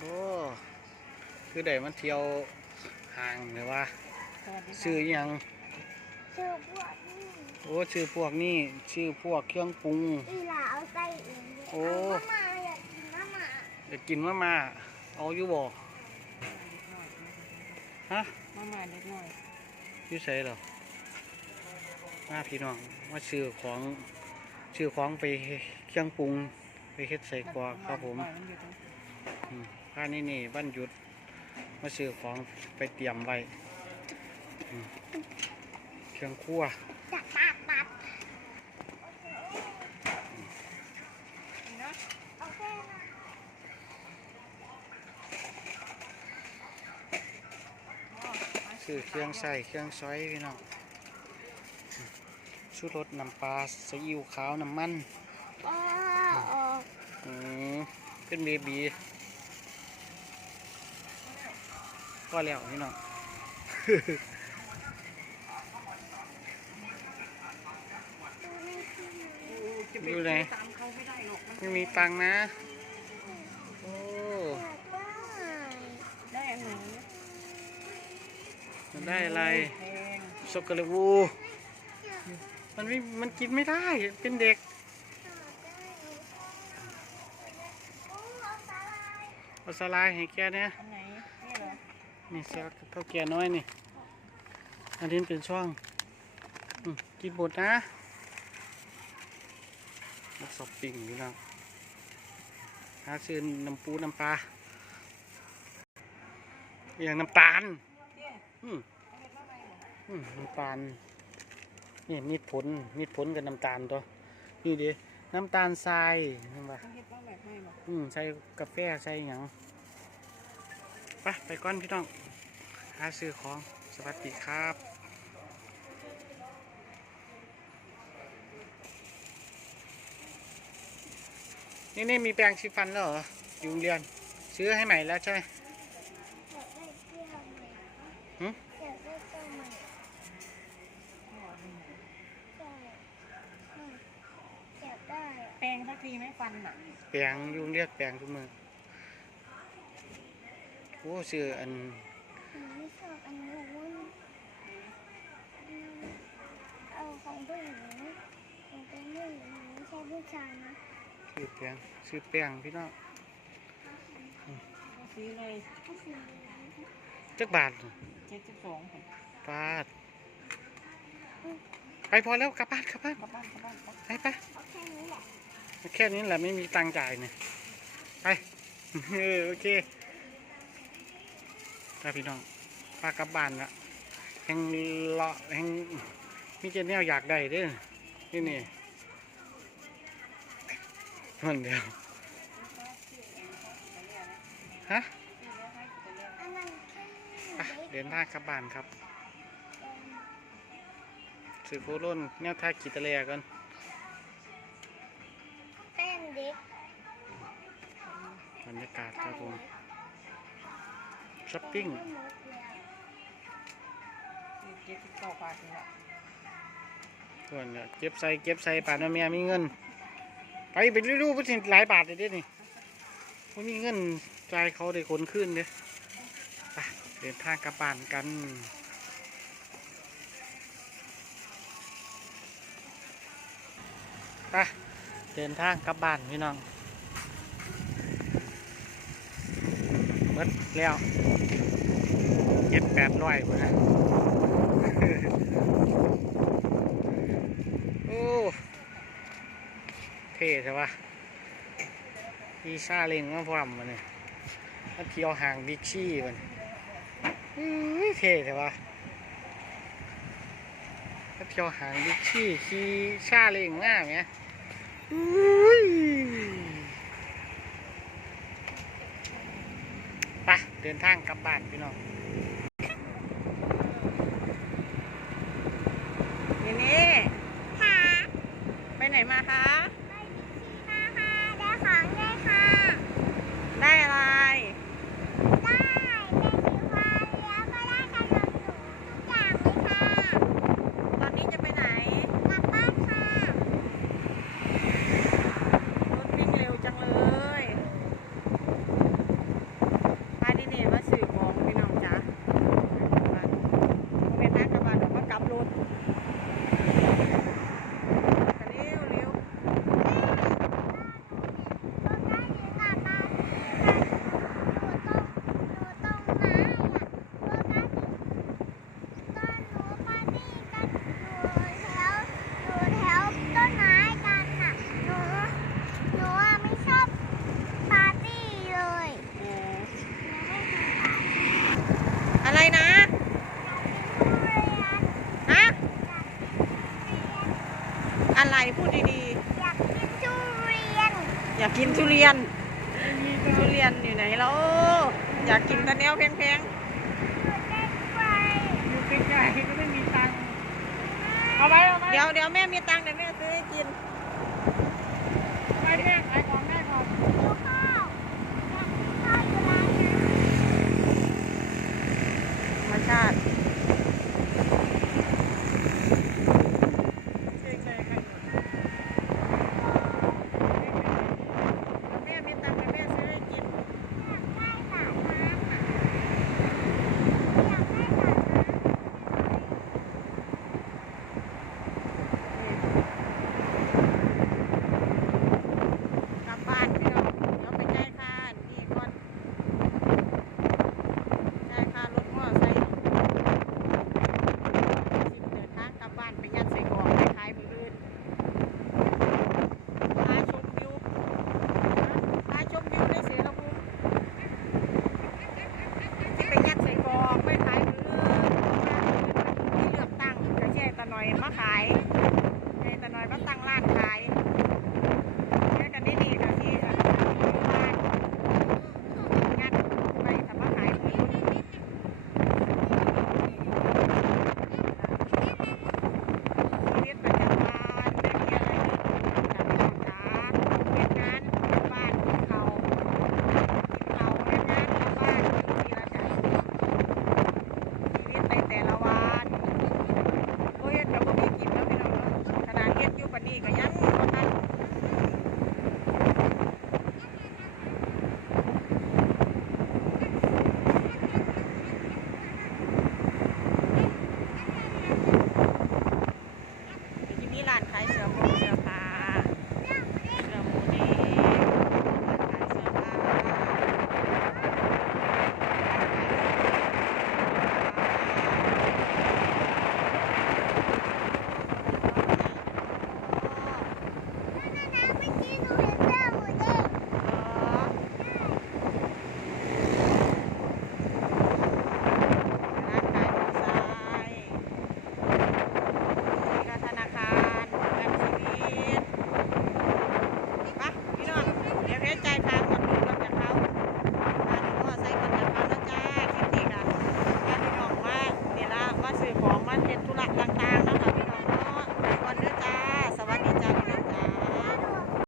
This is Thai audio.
โอ้คือได้มาเที่ยวห่างหรือว่าสวัสดีค่ะชื่ออิหยังชื่อพวกนี้โอ้ชื่อพวกนี้ชื่อพวกเครื่องปรุงอีหลาเอาใส่เองโอ้เอามาอยากกินน้ำหมาเด็กกินมามาเอาอยู่บ่ฮะมามาเล็กน้อยอยู่ใส่เหรอมาพี่น้องมาซื้อของซื้อของไปเครื่องปรุงไปเฮ็ดใส่กรอกครับผม ผ้านี่นี่วันหยุด มาซื้อของไปเตรียมไว้อืมเครื่องครัวจับปัดปัดนี้เนาะโอเคนะซื้อเครื่องใส่เครื่องซอยพี่น้องอืมชูรสน้ำปลาซีอิ๊วขาวน้ำมันอ้อออกอืมเป็นเบบี ก็แล้วพี่น้องดูในทีวีจะไปอยู่ไหนตามเขาไม่ได้หรอกมันไม่มีตังค์นะ โอ้อยากได้ได้อันไหนมันได้อะไรแพงช็อกโกแลตวูมันไม่ มันกินไม่ได้ เป็นเด็กอยากได้โอ้เอาสาลายเอาสลายให้แกเนี่ย นี่เสียเท่าแก่น้อยนี่ อันนี้เป็นช่องกินหมดนะมาสอบปิ่งพี่น้องหาซื้อน้ำปูน้ำปลา อย่างน้ำตาลอืมน้ำตาลนี่มีดผลมีดผลกับน้ำตาลตัวนี่ดิน้ำตาลทรายเห็นปะเอาเห็ดมาแบบให้เหรออืมใส่กาแฟใส่หยัง ไปไปก่อนพี่น้อง หาซื้อของสวัสดีครับนี่นี่มีแปรงชีฟันแล้วเหรออยู่โรงเรียน ซื้อให้ใหม่แล้วใช่ไหมอยากได้เสื้อใหม่หึอยากได้เสื้อใหม่ใช่อืมอยากได้อะแปรงสักทีไหมฟันอะแปรงอยู่โรงเรียนแปรงทุกมือโอ้ซื้ออันหนูไม่ชอบอันนู้นเอาของผู้หญิงของเป็นผู้หญิงไม่ใช่ผู้ชายนะซื้อแปรงซื้อแป้งพี่น้องเอาซื้อเลยเอาสีจักบาทเจ็ดสิบสองบาทไปพอแล้วกลับบ้านกลับบ้านกลับบ้านกลับบ้านไปไปไปเอาแค่นี้แหละแค่นี้แหละไม่มีตังค์จ่ายเนี่ยไปเออโอเค ไปพี่น้องพากลับบ้านละแหงเลาะแหงมีเจแนวอยากได้เด้อนี่นี่มันเดียวฮะอันนั้นแค่ไปเดินทางกลับบ้านครับสื่อโคโรนแนวท่ากีตะเลียกันแป้นเด็กบรรยากาศครับผม ช้อปปิ้งเจ็ดสิบเก้าบาทนี่แหละส่วนเนี่ยเก็บใส่เก็บใส่ป่านว่าเมียมีเงิน ไปไปดูๆไปถึงหลายบาทเลยเด้นี่ว่ามีเงินจ่ายเขาได้คนขึ้นเด้ไปเดินทางกลับบ้านกันไปเดินทางกลับบ้านพี่น้อง มดแล้วเจ็ดแปดร้อยมดนะโอ้เท่ใช่ปะมีซาเล้งมาพร้อมมันนี่มาเที่ยวห่างบิ๊กซี่มันอื้อเท่ใช่ปะมาเที่ยวห่างบิ๊กซี่ขี่ซาเล้งมาไหมอุ้ยไป เดินทางกลับบ้านพี่น้อง อะไรพูดดีๆอยากกินทุเรียนอยากกินทุเรียน ทุเรียนอยู่ไหนแล้ว อยากกินตะแนวแพงหัวใจไฟอยู่ไกลๆก็ไม่มีตังค์เอาไปเอาไปเดี๋ยวเดี๋ยวแม่มีตังค์เดี๋ยวแม่ซื้อให้กิน ไปแม่ไปก่อนแม่ก่อนดูข้าวข้าวอบรานนะชาติีก็ยังบ่นจะร้านขายเสื้อผ้า